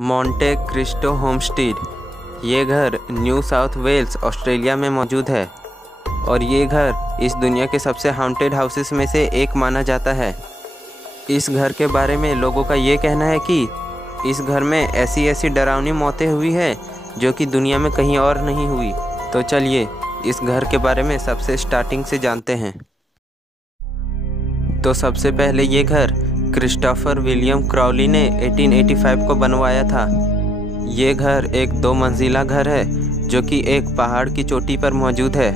Monte Christo homestead. ये घर new south Wales Australia में मौजूद है और ये घर इस दुनिया के सबसे हाउंटेड हाउसेस में से एक माना जाता है। इस घर के बारे में लोगों का ये कहना है कि इस घर में ऐसी डरावनी मौतें हुई है जो कि दुनिया में कहीं और नहीं हुई। तो चलिए इस घर के बारे में सबसे स्टार्टिंग से जानते हैं। तो सबसे पहले ये घर क्रिस्टोफर विलियम क्राउली ने 1885 को बनवाया था। ये घर एक 2 मंजिला घर है जो कि एक पहाड़ की चोटी पर मौजूद है।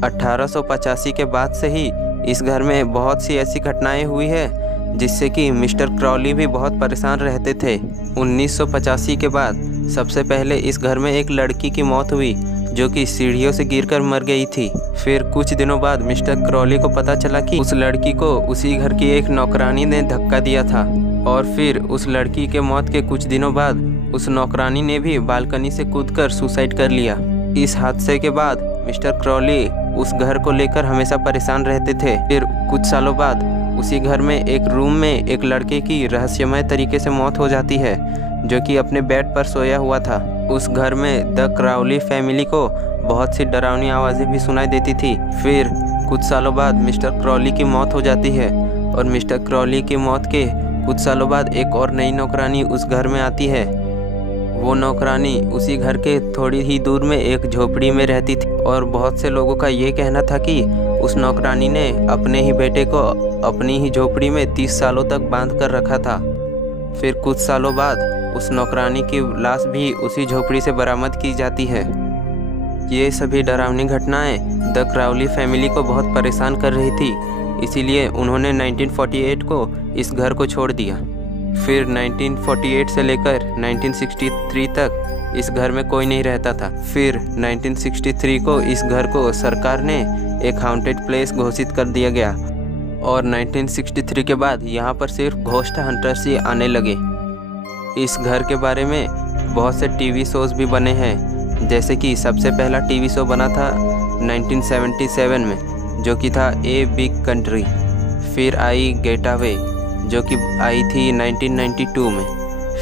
1885 के बाद से ही इस घर में बहुत सी ऐसी घटनाएं हुई है जिससे कि मिस्टर क्राउली भी बहुत परेशान रहते थे। 1985 के बाद सबसे पहले इस घर में एक लड़की की मौत हुई जो कि सीढ़ियों से गिरकर मर गई थी। फिर कुछ दिनों बाद मिस्टर क्राउली को पता चला कि उस लड़की को उसी घर की एक नौकरानी ने धक्का दिया था और फिर उस लड़की के मौत के कुछ दिनों बाद उस नौकरानी ने भी बालकनी से कूदकर सुसाइड कर लिया। इस हादसे के बाद मिस्टर क्राउली उस घर को लेकर हमेशा परेशान रहते थे। फिर कुछ सालों बाद उसी घर में एक रूम में एक लड़के की रहस्यमय तरीके से मौत हो जाती है जो कि अपने बेड पर सोया हुआ था। उस घर में द क्राउली फैमिली को बहुत सी डरावनी आवाज़ें भी सुनाई देती थी। फिर कुछ सालों बाद मिस्टर क्राउली की मौत हो जाती है और मिस्टर क्राउली की मौत के कुछ सालों बाद एक और नई नौकरानी उस घर में आती है। वो नौकरानी उसी घर के थोड़ी ही दूर में एक झोपड़ी में रहती थी और बहुत से लोगों का ये कहना था कि उस नौकरानी ने अपने ही बेटे को अपनी ही झोपड़ी में 30 सालों तक बांध कर रखा था। फिर कुछ सालों बाद उस नौकरानी की लाश भी उसी झोपड़ी से बरामद की जाती है। ये सभी डरावनी घटनाएं द क्राउली फैमिली को बहुत परेशान कर रही थी, इसीलिए उन्होंने 1948 को इस घर को छोड़ दिया। फिर 1948 से लेकर 1963 तक इस घर में कोई नहीं रहता था। फिर 1963 को इस घर को सरकार ने एक हाउंटेड प्लेस घोषित कर दिया गया और 1963 के बाद यहाँ पर सिर्फ घोस्ट हंटर्स ही आने लगे। इस घर के बारे में बहुत से टीवी शोज भी बने हैं, जैसे कि सबसे पहला टीवी शो बना था 1977 में जो कि था ए बिग कंट्री। फिर आई गेट अवे जो कि आई थी 1992 में।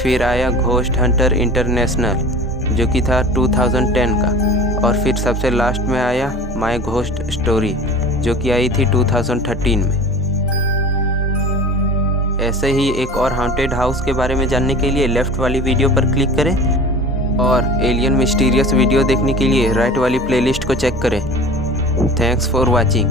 फिर आया घोस्ट हंटर इंटरनेशनल जो कि था 2010 का और फिर सबसे लास्ट में आया माय घोस्ट स्टोरी जो कि आई थी 2013 में। ऐसे ही एक और हाउंटेड हाउस के बारे में जानने के लिए लेफ्ट वाली वीडियो पर क्लिक करें और एलियन मिस्टीरियस वीडियो देखने के लिए राइट वाली प्लेलिस्ट को चेक करें। Thanks for watching.